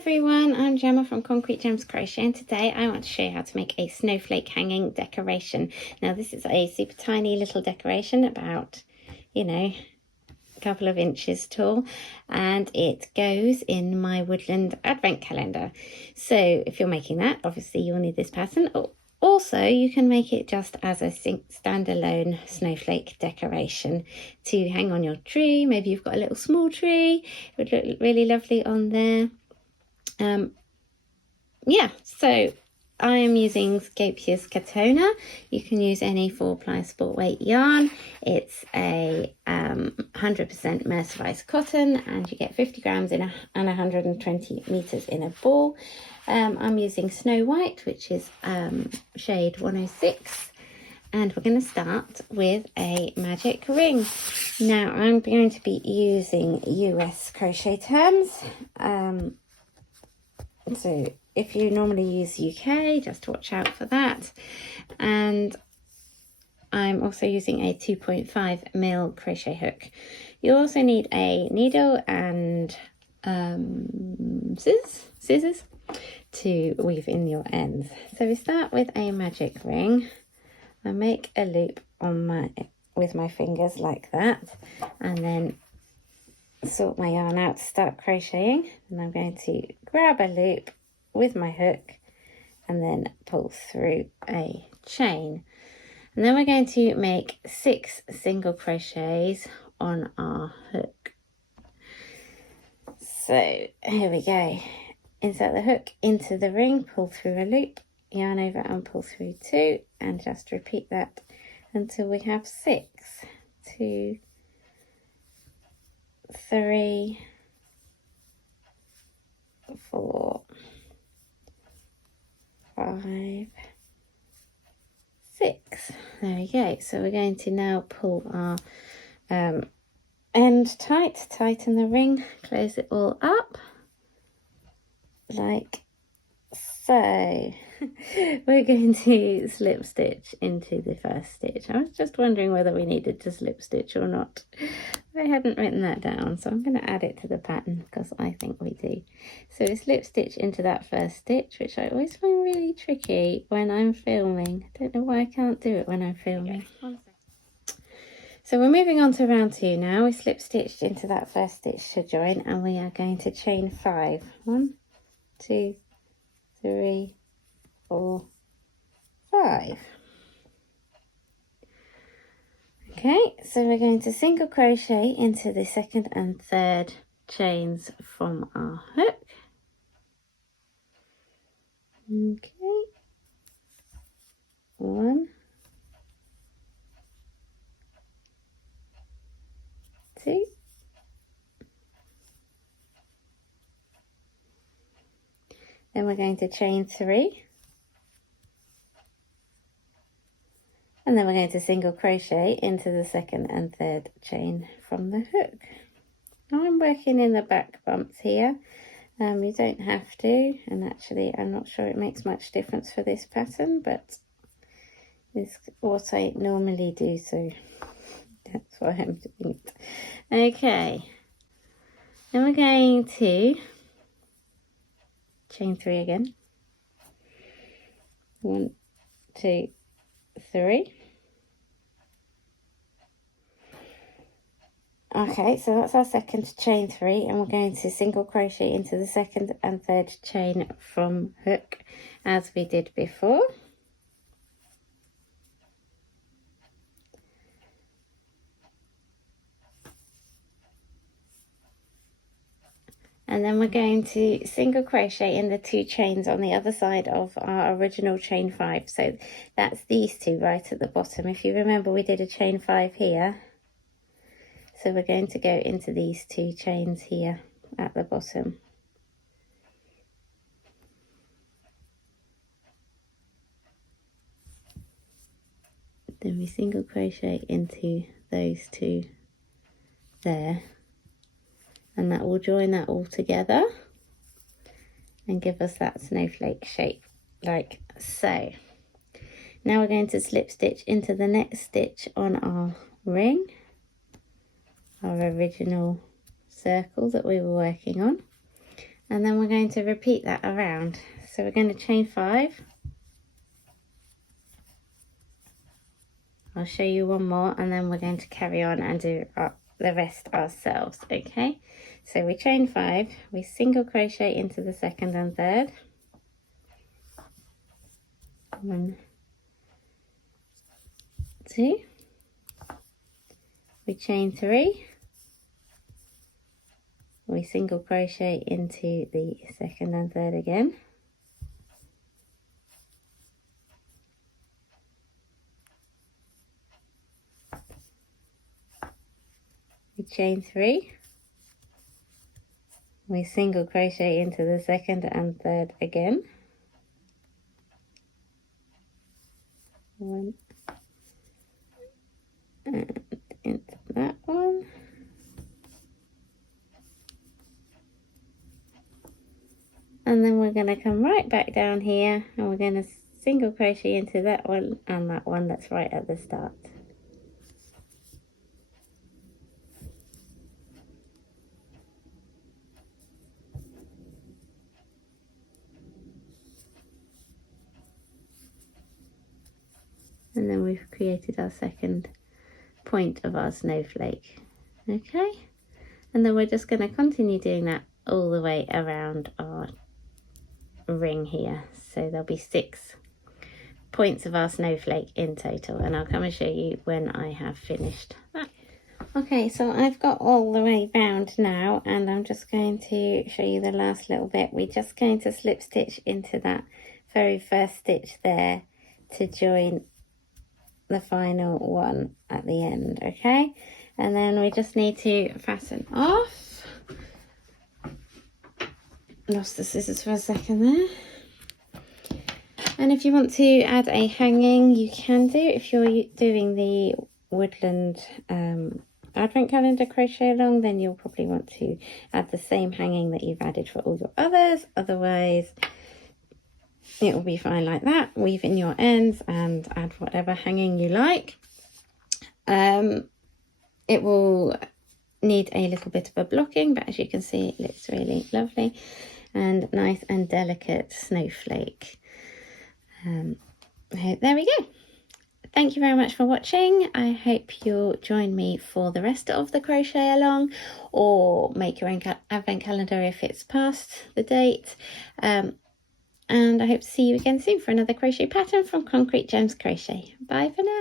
everyone, I'm Gemma from Concrete Gems Crochet, and today I want to show you how to make a snowflake hanging decoration. Now this is a super tiny little decoration, about, a couple of inches tall, and it goes in my Woodland Advent Calendar. So if you're making that, obviously you'll need this pattern. Also, you can make it just as a standalone snowflake decoration to hang on your tree. Maybe you've got a little small tree, it would look really lovely on there. So I am using Scheepjes Catona. You can use any 4-ply sport weight yarn. It's a 100% mercerized cotton, and you get 50 grams and 120 meters in a ball. I'm using Snow White, which is shade 106. And we're going to start with a magic ring. Now I'm going to be using US crochet terms. So if you normally use UK, just watch out for that. And I'm also using a 2.5mm crochet hook. You also need a needle and scissors to weave in your ends. So we start with a magic ring. I make a loop on with my fingers like that, and then sort my yarn out to start crocheting. And I'm going to grab a loop with my hook and then pull through a chain, and then we're going to make 6 single crochets on our hook. So here we go. Insert the hook into the ring, pull through a loop, yarn over and pull through 2, and just repeat that until we have 6. 2, 3, 4, 5, 6. There we go. So we're going to now pull our end tight, tighten the ring, close it all up like so. We're going to slip stitch into the first stitch. I was just wondering whether we needed to slip stitch or not. I hadn't written that down, so I'm going to add it to the pattern because I think we do. So we slip stitch into that first stitch, which I always find really tricky when I'm filming. I don't know why I can't do it when I'm filming. So we're moving on to round 2 now. We slip stitched into that first stitch to join, and we are going to chain 5. 1, 2, 3, 4, 5. Okay, so we're going to single crochet into the second and third chains from our hook. Okay, 1, 2, then we're going to chain 3, and then we're going to single crochet into the second and third chain from the hook. Now I'm working in the back bumps here. You don't have to, and actually I'm not sure it makes much difference for this pattern, but it's what I normally do, so that's why I'm doing it. Okay, then we're going to chain 3 again. 1, 2, 3. Okay, so that's our second chain 3, and we're going to single crochet into the second and third chain from hook as we did before. And then we're going to single crochet in the 2 chains on the other side of our original chain 5. So that's these 2 right at the bottom. If you remember, we did a chain 5 here. So we're going to go into these 2 chains here at the bottom. Then we single crochet into those 2 there. And that will join that all together and give us that snowflake shape like so. Now we're going to slip stitch into the next stitch on our ring, our original circle that we were working on, and then we're going to repeat that around. So we're going to chain 5. I'll show you one more, and then we're going to carry on and do the rest ourselves. Okay, so we chain 5, we single crochet into the second and third, 1, 2, we chain 3, we single crochet into the second and third again, we chain 3, we single crochet into the second and third again, 1, and into that one, and then we're going to come right back down here, and we're going to single crochet into that one and that one that's right at the start. And then we've created our second point of our snowflake. Okay, and then we're just going to continue doing that all the way around our ring here. So there'll be 6 points of our snowflake in total, and I'll come and show you when I have finished that. Okay, so I've got all the way round now, and I'm just going to show you the last little bit. We're just going to slip stitch into that very first stitch there to join the final one at the end. Okay, and then we just need to fasten off. Lost the scissors for a second there. And if you want to add a hanging, you can do. If you're doing the Woodland Advent Calendar crochet along, then you'll probably want to add the same hanging that you've added for all your others. Otherwise, it will be fine like that. Weave in your ends and add whatever hanging you like. It will need a little bit of a blocking, but as you can see, it looks really lovely and nice and delicate snowflake. There we go. Thank you very much for watching. I hope you'll join me for the rest of the crochet along, or make your own advent calendar if it's past the date. And I hope to see you again soon for another crochet pattern from Concrete Gems Crochet. Bye for now.